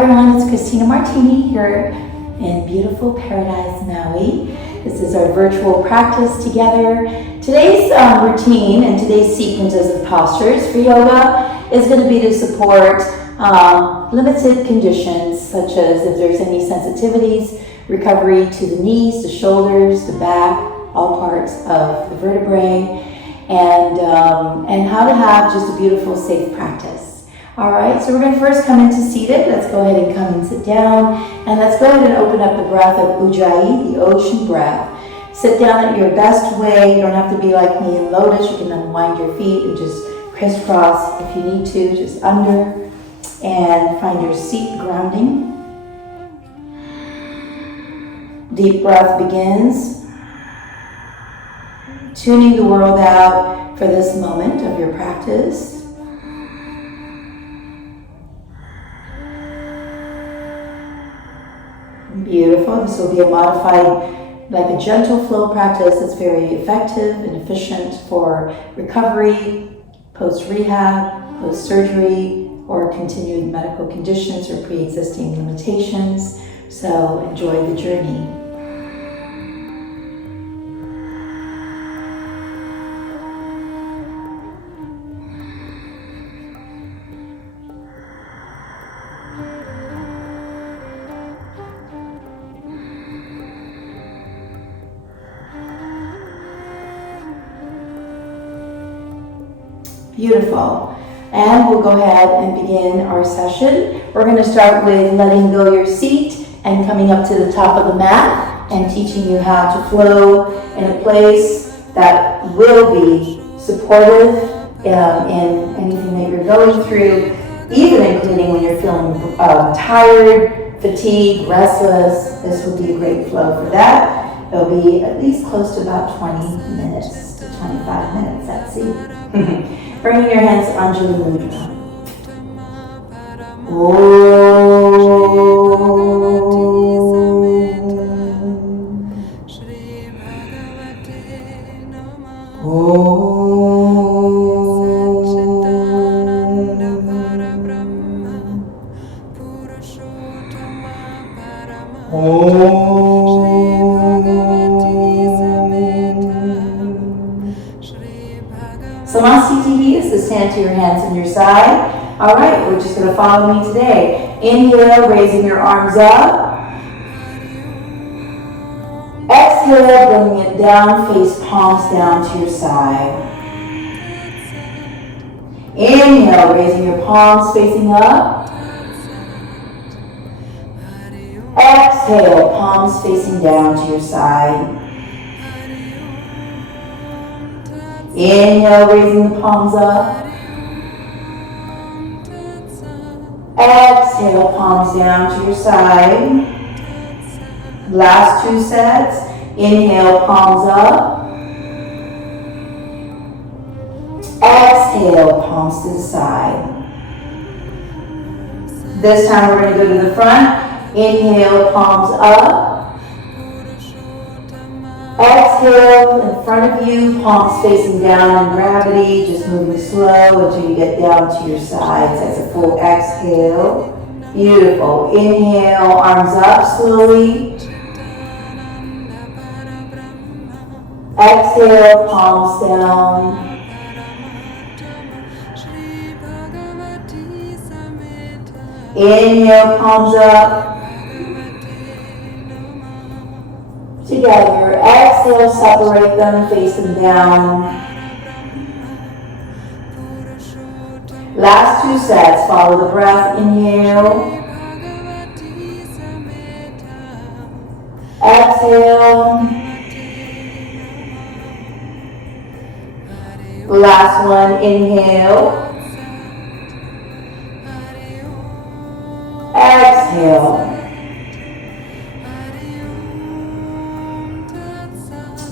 everyone, it's Christina Martini here in beautiful Paradise, Maui. This is our virtual practice together. Today's routine and today's sequences of postures for yoga is going to be to support limited conditions, such as if there's any sensitivities, recovery to the knees, the shoulders, the back, all parts of the vertebrae, and how to have just a beautiful, safe practice. All right, so we're going to first come into seated. Let's go ahead and come and sit down, and let's go ahead and open up the breath of Ujjayi, the ocean breath. Sit down in your best way. You don't have to be like me in lotus. You can unwind your feet and just crisscross if you need to, just under, and find your seat grounding. Deep breath begins, tuning the world out for this moment of your practice. Beautiful. This will be a modified, like a gentle flow practice that's very effective and efficient for recovery, post-rehab, post-surgery, or continued medical conditions or pre-existing limitations. So enjoy the journey. Beautiful. And we'll go ahead and begin our session. We're going to start with letting go your seat and coming up to the top of the mat and teaching you how to flow in a place that will be supportive in anything that you're going through, even including when you're feeling tired, fatigued, restless. This will be a great flow for that. It'll be at least close to about 20 minutes to 25 minutes. Let's see. Bringing your hands to Anjali Mudra. Om. Samasthiti is to stand to your hands on your side. All right, we're just going to follow me today. Inhale, raising your arms up. Exhale, bringing it down, face palms down to your side. Inhale, raising your palms facing up. Exhale, palms facing down to your side. Inhale, raising the palms up. Exhale, palms down to your side. Last two sets. Inhale, palms up. Exhale, palms to the side. This time we're going to go to the front. Inhale, palms up. Exhale, in front of you, palms facing down in gravity, just moving slow until you get down to your sides. That's a full exhale. Beautiful. Inhale, arms up slowly. Exhale, palms down. Inhale, palms up. Together. Exhale, separate them, face them down. Last two sets, follow the breath. Inhale. Exhale. Last one, inhale. Exhale.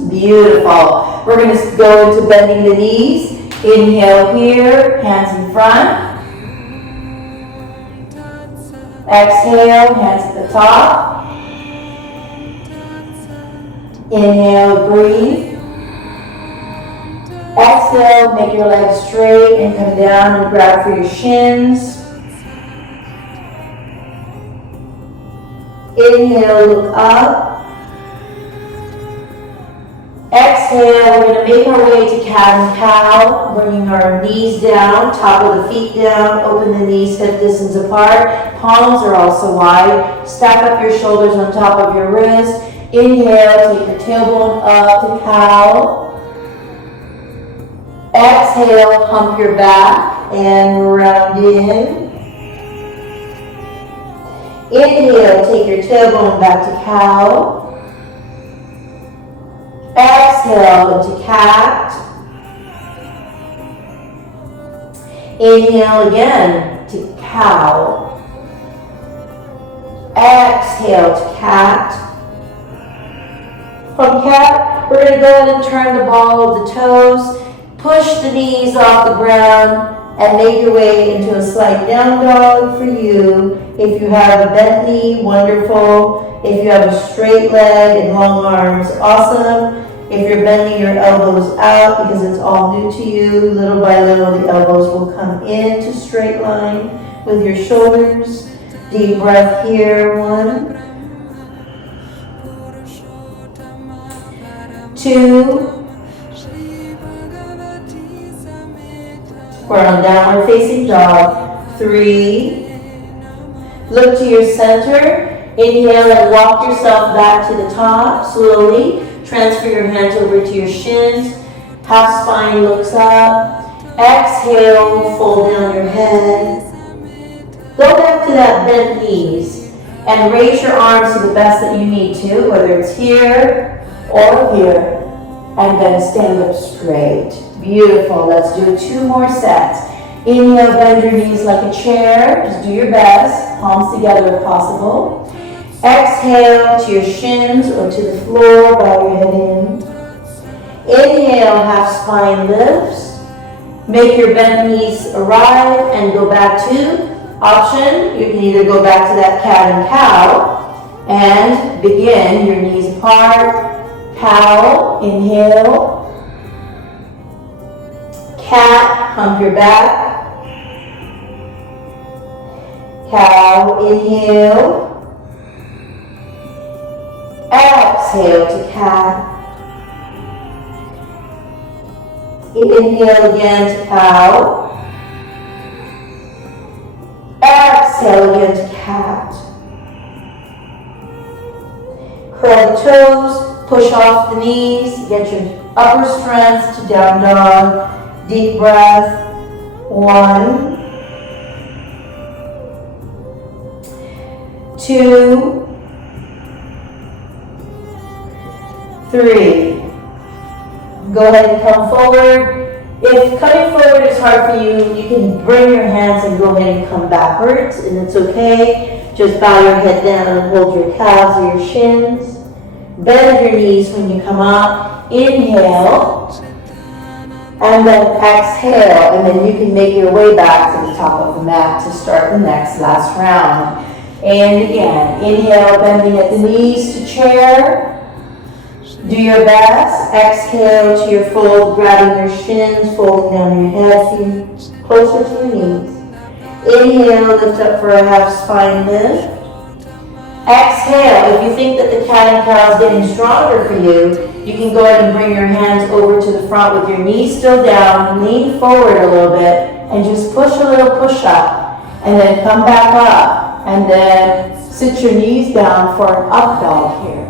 Beautiful. We're going to go into bending the knees. Inhale here, hands in front. Exhale, hands at the top. Inhale, breathe. Exhale, make your legs straight and come down and grab for your shins. Inhale, look up. Exhale, we're going to make our way to cat and cow, bringing our knees down, top of the feet down, open the knees hip distance apart. Palms are also wide. Stack up your shoulders on top of your wrist. Inhale, take your tailbone up to cow. Exhale, hump your back and round in. Inhale, take your tailbone back to cow. Exhale into cat. Inhale again to cow. Exhale to cat. From cat, we're going to go ahead and turn the ball of the toes. Push the knees off the ground and make your way into a slight down dog for you. If you have a bent knee, wonderful. If you have a straight leg and long arms, awesome. If you're bending your elbows out because it's all new to you, little by little the elbows will come into straight line with your shoulders. Deep breath here, 1, 2. We're on downward facing dog. 3. Look to your center. Inhale and walk yourself back to the top slowly. Transfer your hands over to your shins. Half spine looks up. Exhale, fold down your head. Go back to that bent knees and raise your arms to the best that you need to, whether it's here or here. And then stand up straight. Beautiful. Let's do 2 more sets. Inhale, bend your knees like a chair. Just do your best. Palms together if possible. Exhale to your shins or to the floor, bow your head in. Inhale, half spine lifts. Make your bent knees arrive and go back to option. You can either go back to that cat and cow and begin your knees apart. Cow, inhale. Cat, hump your back. Cow, inhale. Exhale to cat. Inhale again to cow. Exhale again to cat. Curl the toes, push off the knees, get your upper strength to down dog. Deep breath. 1, 2, 3. Go ahead and come forward. If coming forward is hard for you, you can bring your hands and go ahead and come backwards, and it's okay. Just bow your head down and hold your calves or your shins. Bend your knees when you come up. Inhale. And then exhale. And then you can make your way back to the top of the mat to start the next last round. And again, inhale, bending at the knees to chair. Do your best. Exhale to your fold, grabbing your shins, folding down your head closer to your knees. Inhale, lift up for a half spine lift. Exhale. If you think that the cat and cow is getting stronger for you, you can go ahead and bring your hands over to the front with your knees still down, lean forward a little bit, and just push a little push up. And then come back up. And then sit your knees down for an up dog here.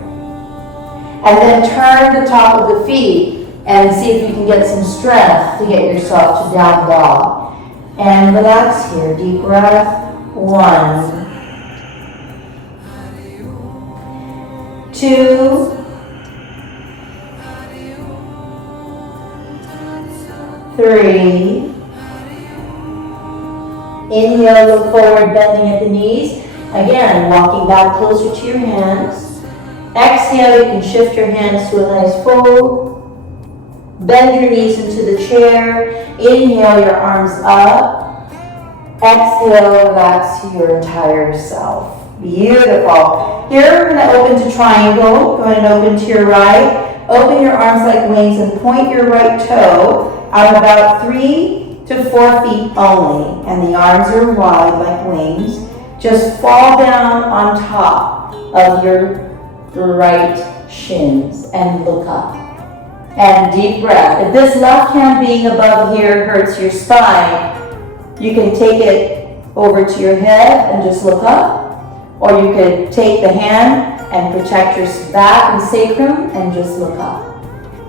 And then turn the top of the feet and see if you can get some strength to get yourself to down dog. And relax here. Deep breath. 1, 2, 3. Inhale, look forward, bending at the knees. Again, walking back closer to your hands. Exhale, you can shift your hands to a nice fold. Bend your knees into the chair. Inhale, your arms up. Exhale, relax your entire self. Beautiful. Here we're going to open to triangle. Go ahead and open to your right. Open your arms like wings and point your right toe out about 3 to 4 feet only. And the arms are wide like wings. Just fall down on top. top of your right shins and look up. And deep breath. If this left hand being above here hurts your spine, you can take it over to your head and just look up. Or you could take the hand and protect your back and sacrum and just look up.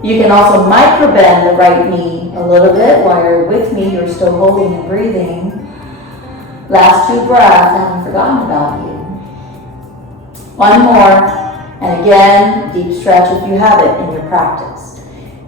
You can also micro bend the right knee a little bit while you're with me. You're still holding and breathing. Last 2 breaths. I haven't forgotten about you. One more. And again, deep stretch if you have it in your practice.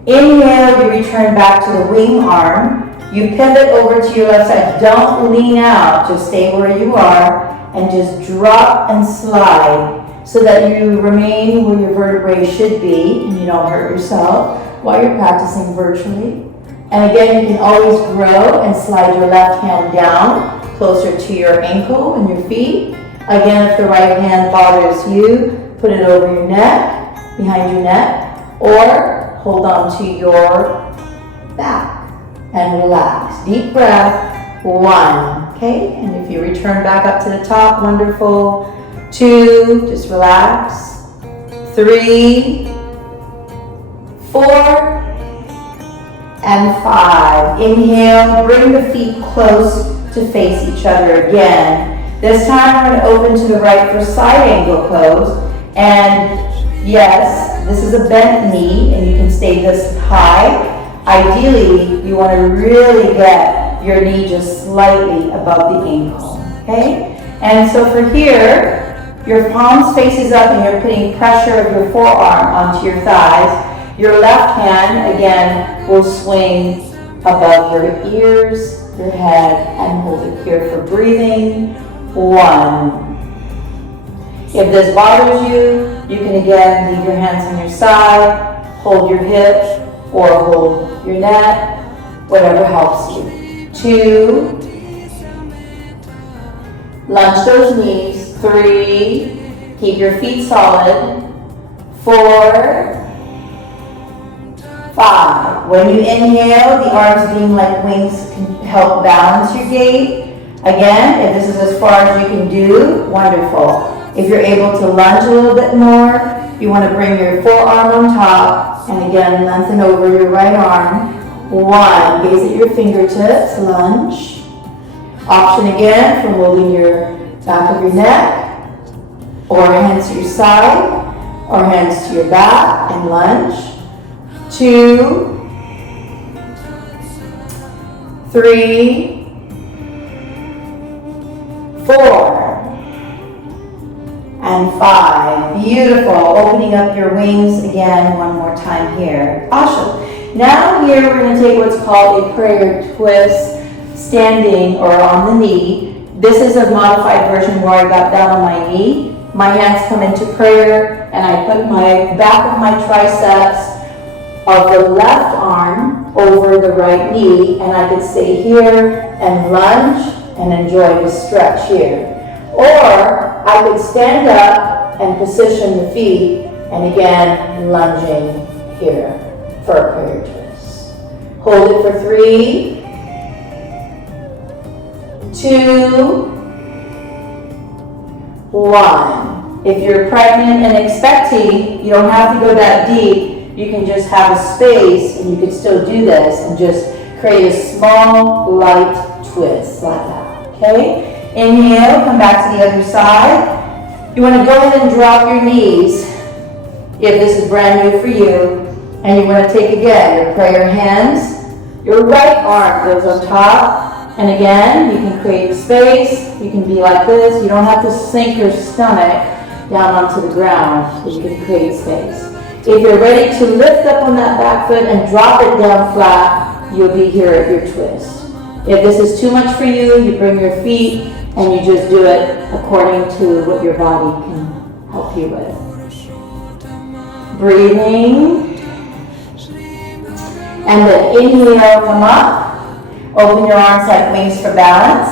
Inhale, you return back to the wing arm. You pivot over to your left side. Don't lean out. Just stay where you are and just drop and slide so that you remain where your vertebrae should be and you don't hurt yourself while you're practicing virtually. And again, you can always grow and slide your left hand down closer to your ankle and your feet. Again, if the right hand bothers you, put it over your neck, behind your neck, or hold on to your back and relax. Deep breath. 1, okay? And if you return back up to the top, wonderful. 2, just relax. 3, 4, and 5. Inhale, bring the feet close to face each other again. This time we're going to open to the right for side angle pose. And yes, this is a bent knee and you can stay this high. Ideally, you want to really get your knee just slightly above the ankle, okay? And so for here, your palms faces up and you're putting pressure of your forearm onto your thighs. Your left hand, again, will swing above your ears, your head, and hold it here for breathing. 1. If this bothers you, you can again leave your hands on your side, hold your hip, or hold your neck, whatever helps you. 2, lunge those knees. 3, keep your feet solid. 4, 5. When you inhale, the arms being like wings can help balance your gait. Again, if this is as far as you can do, wonderful. If you're able to lunge a little bit more, you want to bring your forearm on top and again lengthen over your right arm. 1, gaze at your fingertips, lunge. Option again for holding your back of your neck, or hands to your side, or hands to your back and lunge. 2, 3, 4, and 5. Beautiful. Opening up your wings again one more time here. Awesome. Now here we're going to take what's called a prayer twist, standing or on the knee. This is a modified version where I got down on my knee. My hands come into prayer and I put my back of my triceps of the left arm over the right knee, and I could stay here and lunge and enjoy the stretch here. Or I could stand up and position the feet and again lunging here for a prayer twist. Hold it for 3, 2, 1. If you're pregnant and expecting, you don't have to go that deep. You can just have a space and you can still do this and just create a small, light twist like that, okay? Inhale, come back to the other side. You want to go ahead and drop your knees if this is brand new for you. And you want to take again your prayer hands. Your right arm goes on top. And again, you can create space. You can be like this. You don't have to sink your stomach down onto the ground, so you can create space. If you're ready to lift up on that back foot and drop it down flat, you'll be here at your twist. If this is too much for you, you bring your feet and you just do it according to what your body can help you with. Breathing. And then inhale, come up. Open your arms like wings for balance.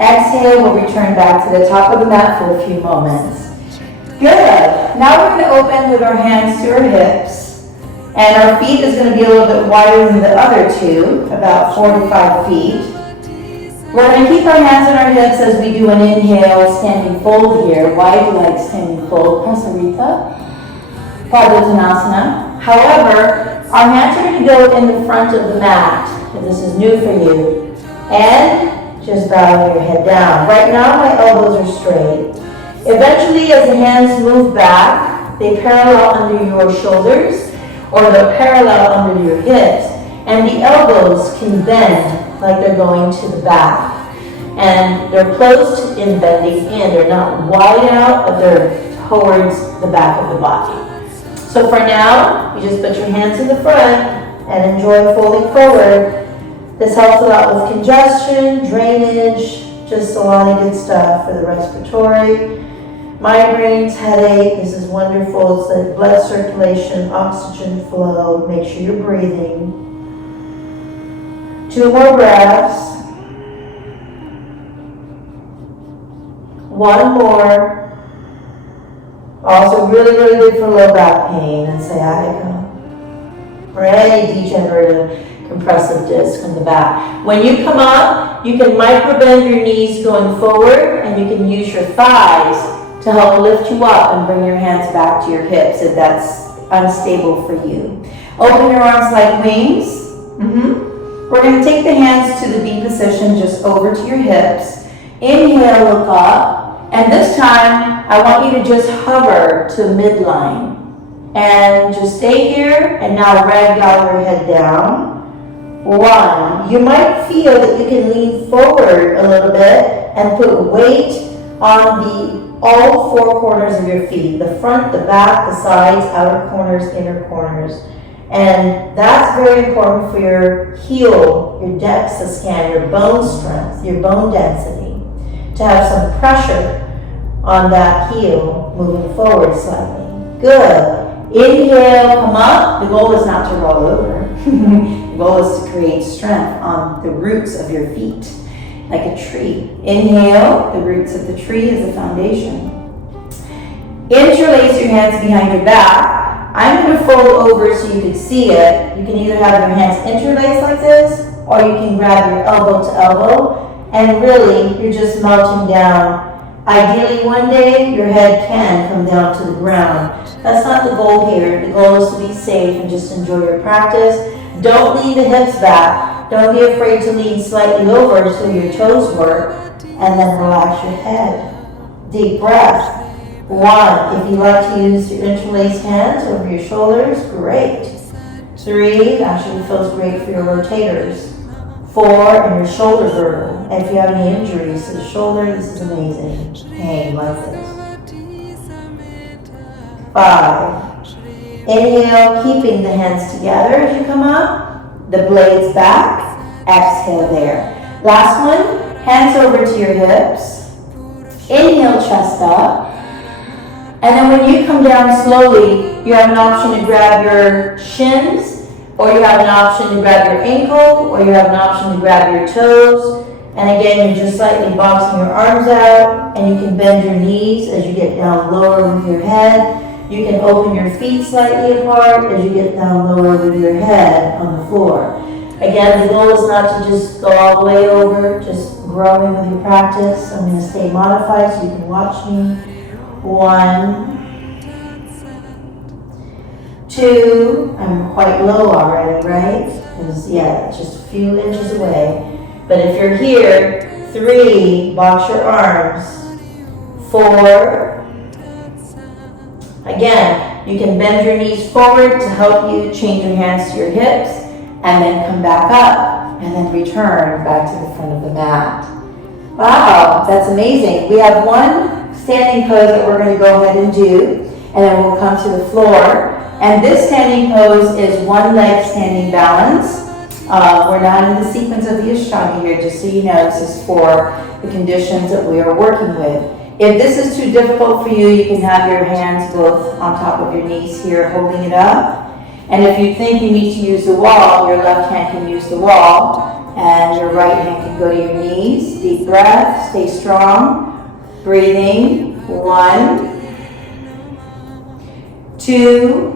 Exhale, we'll return back to the top of the mat for a few moments. Good. Now we're going to open with our hands to our hips. And our feet is going to be a little bit wider than the other two, about 4 to 5 feet. We're going to keep our hands on our hips as we do an inhale, standing fold here. Wide leg standing fold, Prasarita, Padottanasana. However, our hands are going to go in the front of the mat, if this is new for you. And just bowing your head down. Right now, my elbows are straight. Eventually, as the hands move back, they parallel under your shoulders, or they'll parallel under your hips, and the elbows can bend like they're going to the back. And they're close in bending in. They're not wide out, but they're towards the back of the body. So for now, you just put your hands in the front and enjoy folding forward. This helps a lot with congestion, drainage, just a lot of good stuff for the respiratory. Migraines, headache, this is wonderful. It's the blood circulation, oxygen flow. Make sure you're breathing. 2 more breaths. 1 more. Also really, really good for low back pain and sciatica. Or any degenerative compressive disc in the back. When you come up, you can micro bend your knees going forward, and you can use your thighs to help lift you up and bring your hands back to your hips if that's unstable for you. Open your arms like wings. We're going to take the hands to the V position, just over to your hips. Inhale, look up. And this time, I want you to just hover to midline. And just stay here, and now ragdoll your head down. 1. You might feel that you can lean forward a little bit and put weight on all 4 corners of your feet. The front, the back, the sides, outer corners, inner corners. And that's very important for your heel, your DEXA scan, your bone strength, your bone density, to have some pressure on that heel moving forward slightly. Good. Inhale, come up. The goal is not to roll over. The goal is to create strength on the roots of your feet, like a tree. Inhale, the roots of the tree is the foundation. Interlace your hands behind your back. I'm going to fold over so you can see it. You can either have your hands interlaced like this, or you can grab your elbow to elbow, and really, you're just melting down. Ideally, one day, your head can come down to the ground. That's not the goal here. The goal is to be safe and just enjoy your practice. Don't lean the hips back. Don't be afraid to lean slightly over so your toes work, and then relax your head. Deep breath. 1, if you like to use your interlaced hands over your shoulders, great. 3, actually feels great for your rotators. 4, and your shoulder girdle. If you have any injuries to the shoulder, this is amazing. Pain like this. 5, inhale, keeping the hands together as you come up. The blades back. Exhale there. Last one, hands over to your hips. Inhale, chest up. And then when you come down slowly, you have an option to grab your shins, or you have an option to grab your ankle, or you have an option to grab your toes. And again, you're just slightly boxing your arms out, and you can bend your knees as you get down lower with your head. You can open your feet slightly apart as you get down lower with your head on the floor. Again, the goal is not to just go all the way over, just growing with your practice. I'm going to stay modified so you can watch me. 1, 2, I'm quite low already, right? Because, yeah, it's just a few inches away. But if you're here, 3, box your arms. 4, again, you can bend your knees forward to help you change your hands to your hips, and then come back up, and then return back to the front of the mat. Wow, that's amazing. We have one standing pose that we're going to go ahead and do, and then we'll come to the floor. And this standing pose is one leg standing balance. We're not in the sequence of the Ashtanga here, just so you know. This is for the conditions that we are working with. If this is too difficult for you, you can have your hands both on top of your knees here, holding it up. And if you think you need to use the wall, your left hand can use the wall, and your right hand can go to your knees. Deep breath, stay strong. Breathing. 1, 2,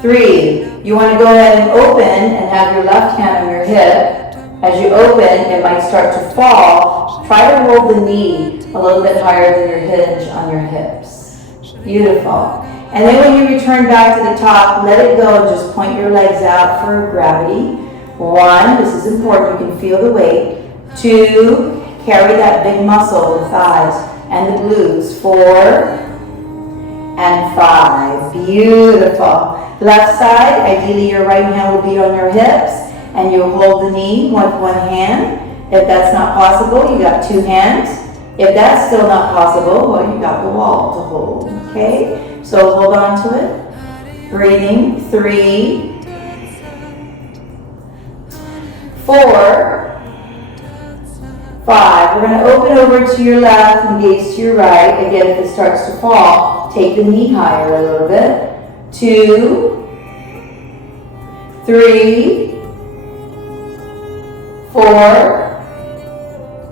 3. You want to go ahead and open and have your left hand on your hip. As you open, it might start to fall. Try to hold the knee a little bit higher than your hinge on your hips. Beautiful. And then when you return back to the top, let it go. Just point your legs out for gravity. 1, this is important, you can feel the weight. 2, carry that big muscle, the thighs and the glutes. 4 and 5. Beautiful. Left side, ideally your right hand will be on your hips and you'll hold the knee with one hand. If that's not possible, you got 2 hands. If that's still not possible, well, you got the wall to hold, okay? So hold on to it. Breathing. 3, 4, 5. We're going to open over to your left and gaze to your right. Again, if it starts to fall, take the knee higher a little bit. 2, 3, 4,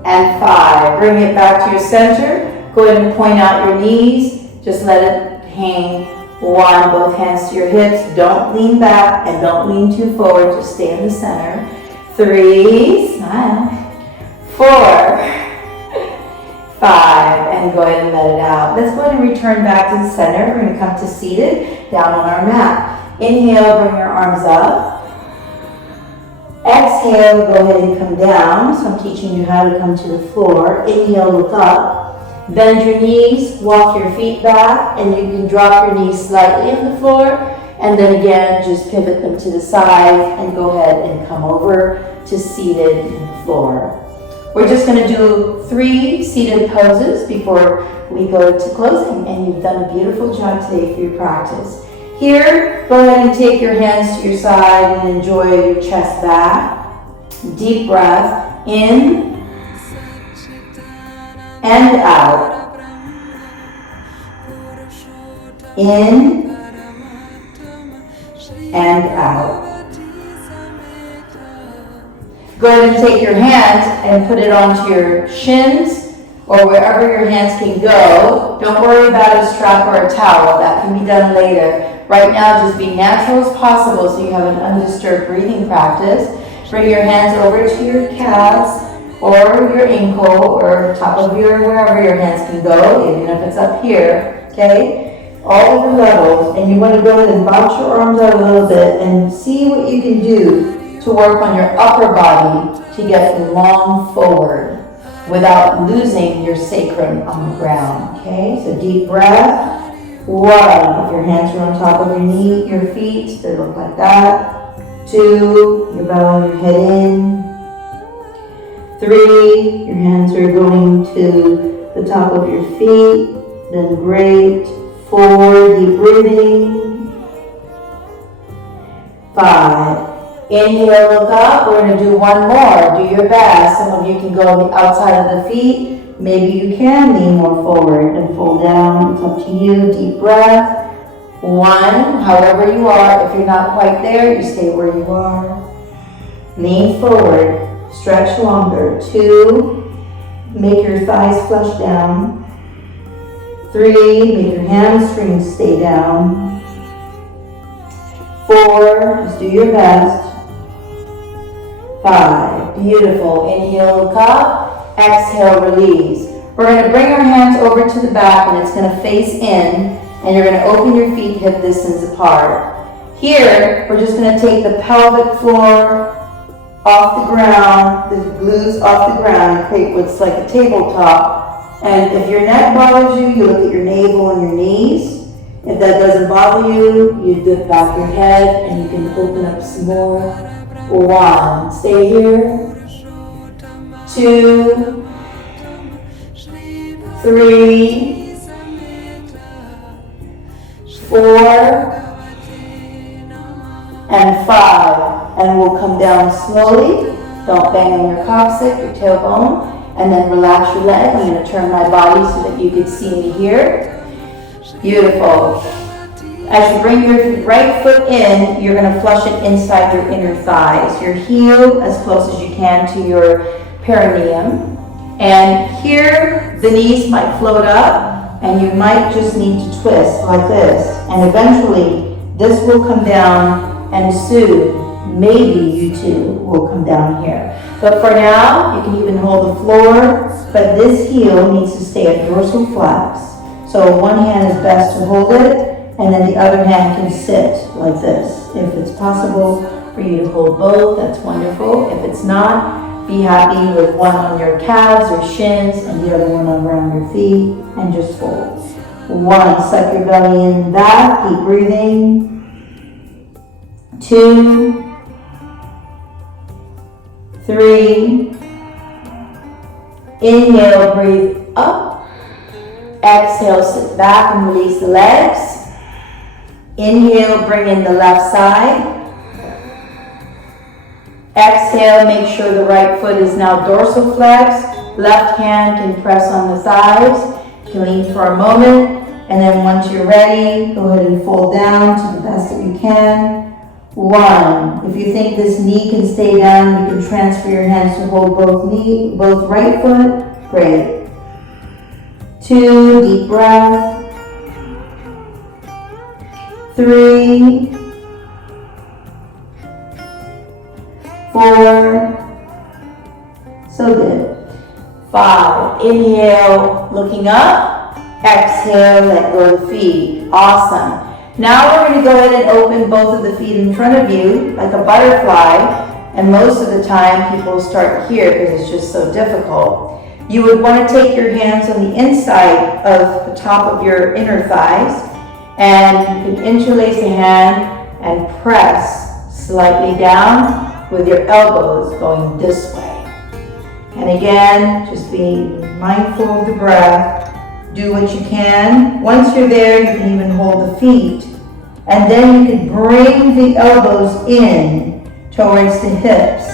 and 5. Bring it back to your center. Go ahead and point out your knees. Just let it hang. 1, both hands to your hips. Don't lean back and don't lean too forward. Just stay in the center. 3, smile. 4, 5, and go ahead and let it out. Let's go ahead and return back to the center. We're going to come to seated down on our mat. Inhale, bring your arms up. Exhale, go ahead and come down. So I'm teaching you how to come to the floor. Inhale, look up. Bend your knees, walk your feet back, and you can drop your knees slightly on the floor. And then again, just pivot them to the side and go ahead and come over to seated in the floor. We're just going to do 3 seated poses before we go to closing. And you've done a beautiful job today for your practice. Here, go ahead and take your hands to your side and enjoy your chest back. Deep breath in and out. In and out. Go ahead and take your hands and put it onto your shins or wherever your hands can go. Don't worry about a strap or a towel. That can be done later. Right now, just be natural as possible so you have an undisturbed breathing practice. Bring your hands over to your calves or your ankle or top of your, wherever your hands can go, even if it's up here, okay? All of the levels. And you want to go ahead and bounce your arms out a little bit and see what you can do to work on your upper body to get long forward without losing your sacrum on the ground, okay? So deep breath. 1, if your hands are on top of your feet, they look like that. 2, you're bowing your head in. 3, your hands are going to the top of your feet. Then great. 4, deep breathing. 5. Inhale, look up. We're going to do 1 more. Do your best. Some of you can go outside of the feet. Maybe you can lean more forward and fold down. It's up to you. Deep breath. 1, however you are. If you're not quite there, you stay where you are. Lean forward. Stretch longer. 2, make your thighs flush down. 3, make your hamstrings stay down. 4, just do your best. 5, beautiful. Inhale, look up. Exhale, release. We're going to bring our hands over to the back and it's going to face in. And you're going to open your feet hip distance apart. Here, we're just going to take the pelvic floor off the ground, the glutes off the ground, and create what's like a tabletop. And if your neck bothers you, you look at your navel and your knees. If that doesn't bother you, you dip back your head and you can open up some more. 1, stay here. 2, 3, 4, and 5. And we'll come down slowly. Don't bang on your coccyx, your tailbone. And then relax your leg. I'm going to turn my body so that you can see me here. Beautiful. As you bring your right foot in, you're going to flush it inside your inner thighs. Your heel as close as you can to your perineum. And here, the knees might float up, and you might just need to twist like this. And eventually, this will come down, and soon, maybe you too will come down here. But for now, you can even hold the floor, but this heel needs to stay at dorsal flaps. So one hand is best to hold it, and then the other hand can sit like this. If it's possible for you to hold both, that's wonderful. If it's not, be happy with one on your calves or shins and the other one around your feet, and just hold. 1, suck your belly in back, keep breathing. 2, 3, inhale, breathe up. Exhale, sit back and release the legs. Inhale, bring in the left side. Exhale, make sure the right foot is now dorsal flex. Left hand can press on the thighs. You can lean for a moment, and then once you're ready, go ahead and fold down to the best that you can. 1, if you think this knee can stay down, you can transfer your hands to hold both right foot. Great. 2, deep breath. 3, 4, so good. 5, inhale, looking up. Exhale, let go of the feet. Awesome. Now we're going to go ahead and open both of the feet in front of you like a butterfly. And most of the time people start here because it's just so difficult. You would want to take your hands on the inside of the top of your inner thighs, and you can interlace a hand and press slightly down with your elbows going this way. And again, just being mindful of the breath. Do what you can. Once you're there, you can even hold the feet. And then you can bring the elbows in towards the hips.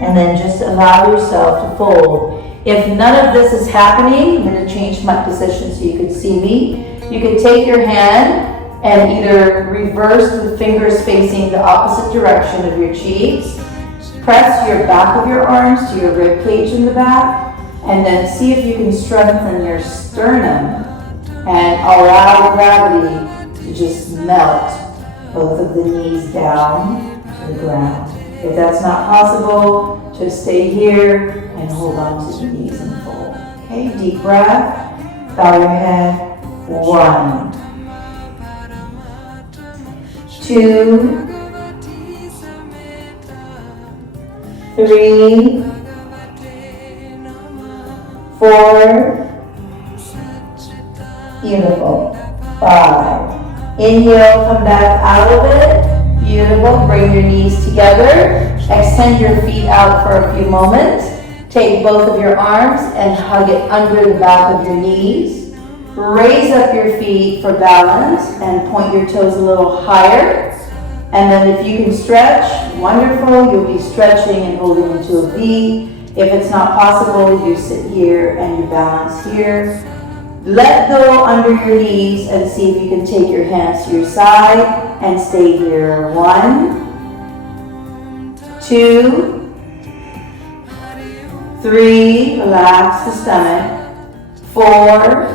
And then just allow yourself to fold. If none of this is happening, I'm going to change my position so you can see me. You can take your hand and either reverse the fingers facing the opposite direction of your cheeks. Press your back of your arms to your rib cage in the back. And then see if you can strengthen your sternum and allow gravity to just melt both of the knees down to the ground. If that's not possible, just stay here and hold on to the knees and fold. Okay, deep breath, bow your head. 1, 2, 3, 4, beautiful. 5, inhale, come back out of it. Beautiful, bring your knees together. Extend your feet out for a few moments. Take both of your arms and hug it under the back of your knees. Raise up your feet for balance and point your toes a little higher. And then if you can stretch, wonderful. You'll be stretching and holding into a V. If it's not possible, you sit here and you balance here. Let go under your knees and see if you can take your hands to your side and stay here. 1, 2, 3, relax the stomach. 4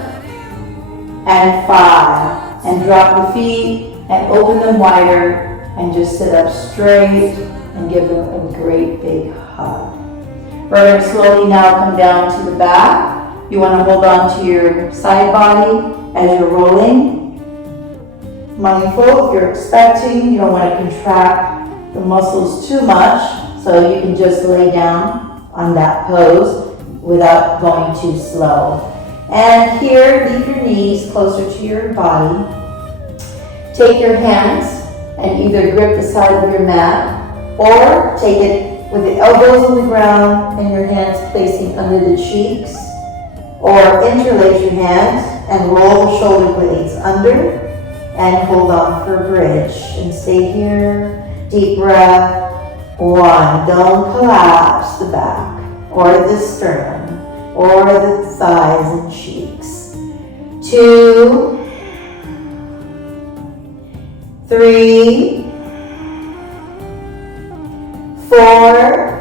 and 5. And drop the feet and open them wider and just sit up straight and give them a great big hug. We're going to slowly now come down to the back. You want to hold on to your side body as you're rolling. Mindful, if you're expecting, you don't want to contract the muscles too much, so you can just lay down on that pose without going too slow. And here, leave your knees closer to your body. Take your hands and either grip the side of your mat or take it with the elbows on the ground and your hands placing under the cheeks, or interlace your hands and roll the shoulder blades under and hold on for a bridge and stay here. Deep breath. 1, don't collapse the back or the sternum or the thighs and cheeks. 2, 3, 4,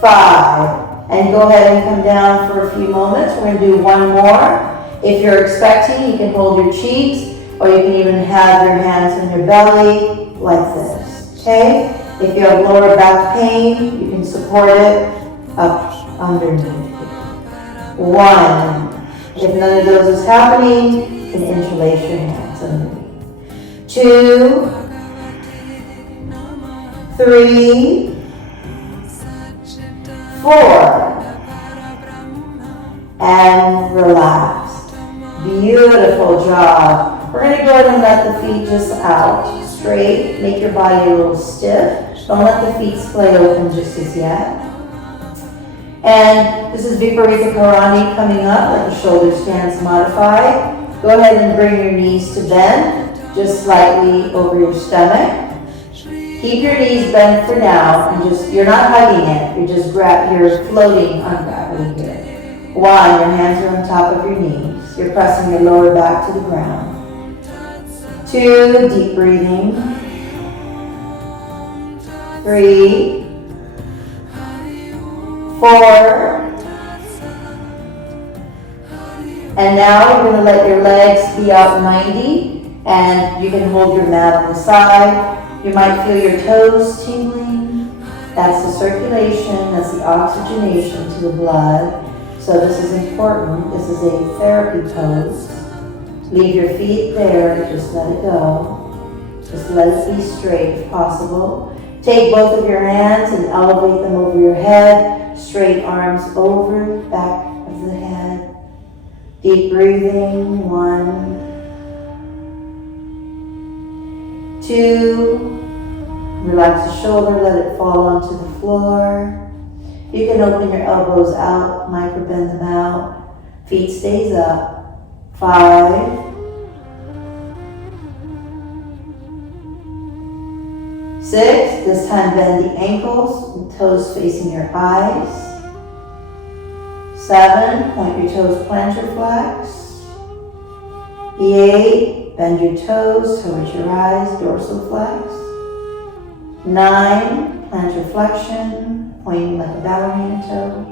5. And go ahead and come down for a few moments. We're going to do one more. If you're expecting, you can hold your cheeks, or you can even have your hands on your belly like this. Okay? If you have lower back pain, you can support it up underneath. 1. If none of those is happening, you can interlace your hands underneath. 2, 3, 4. And relax. Beautiful job. We're going to go ahead and let the feet just out straight. Make your body a little stiff. Don't let the feet splay open just as yet. And this is Viparita Karani coming up. Let the shoulder stands modified. Go ahead and bring your knees to bend, just slightly over your stomach. Keep your knees bent for now, and you're not hugging it. You're floating on gravity here. 1, your hands are on top of your knees. You're pressing your lower back to the ground. 2, deep breathing. 3, 4. And now you're going to let your legs be out 90, and you can hold your mat on the side. You might feel your toes tingling. That's the circulation, that's the oxygenation to the blood. So this is important. This is a therapy pose. Leave your feet there, just let it go. Just let it be straight if possible. Take both of your hands and elevate them over your head. Straight arms over, back of the head. Deep breathing. 1, 2. Relax the shoulder, let it fall onto the floor. You can open your elbows out, micro bend them out. Feet stays up. 5. 6. This time bend the ankles, toes facing your eyes. 7. Point your toes, plantar flex. 8. Bend your toes towards your eyes, dorsal flex. 9. Plantar flexion, pointing like a ballerina toe.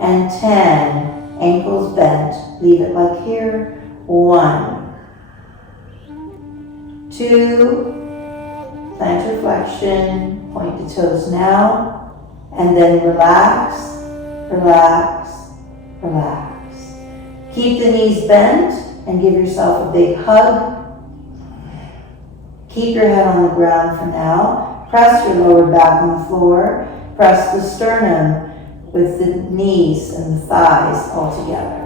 And 10. Ankles bent. Leave it like here. 1, 2. Plantar flexion. Point the toes now. And then relax, relax, relax. Keep the knees bent and give yourself a big hug. Keep your head on the ground for now. Press your lower back on the floor. Press the sternum with the knees and the thighs all together.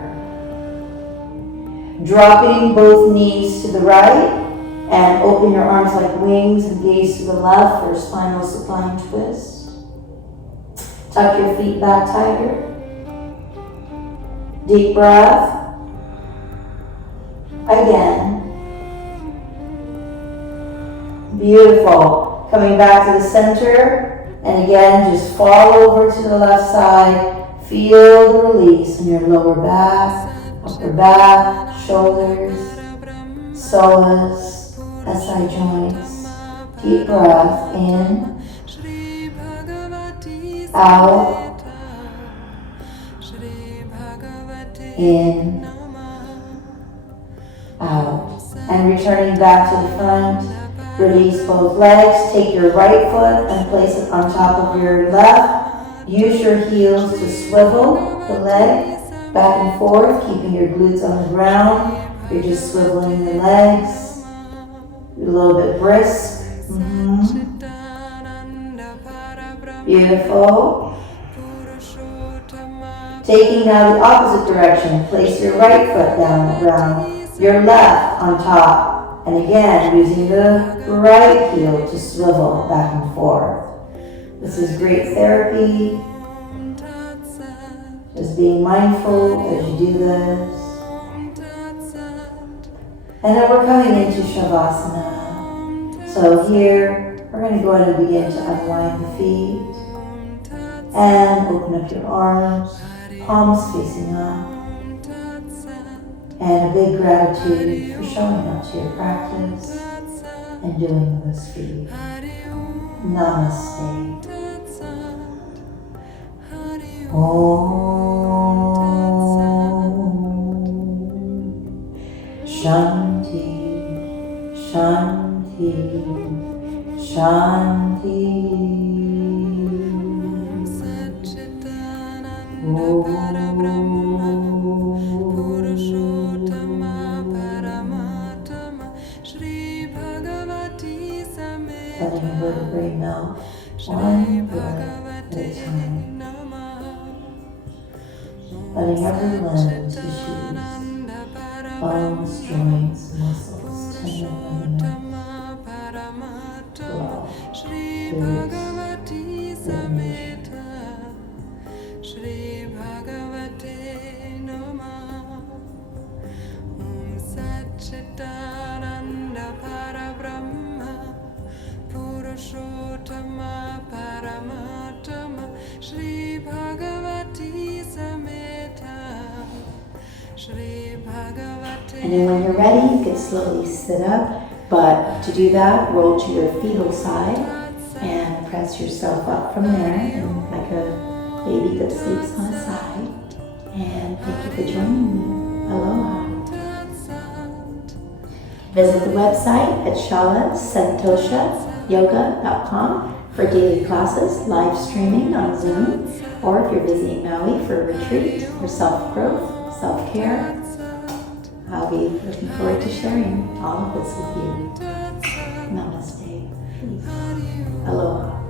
Dropping both knees to the right and open your arms like wings and gaze to the left for a spinal supine twist. Tuck your feet back tighter. Deep breath. Again. Beautiful. Coming back to the center. And again, just fall over to the left side. Feel the release in your lower back, upper back, shoulders, psoas, SI joints. Deep breath in, out, in, out. And returning back to the front. Release both legs. Take your right foot and place it on top of your left. Use your heels to swivel the leg back and forth, keeping your glutes on the ground. You're just swiveling the legs. You're a little bit brisk. Beautiful. Taking now the opposite direction. Place your right foot down on the ground. Your left on top. And again, using the right heel to swivel back and forth. This is great therapy. Just being mindful as you do this. And then we're coming into Shavasana. So here, we're going to go ahead and begin to unwind the feet. And open up your arms, palms facing up. And a big gratitude for showing up to your practice and doing this for you. Namaste. Om Shanti, Shanti, Shanti. Letting your vertebrae melt one breath at a time. Letting every limb, tissues, bones, joints, muscles, tendon, ligaments, flow, roots, and then when you're ready, you can slowly sit up, but to do that, roll to your fetal side and press yourself up from there, and like a baby that sleeps on a side. And thank you for joining me. Aloha. Visit the website at shalasantoshayoga.com for daily classes, live streaming on Zoom, or if you're visiting Maui for a retreat or self-growth, self-care. I'll be looking forward to sharing all of this with you. Namaste. Peace. Aloha.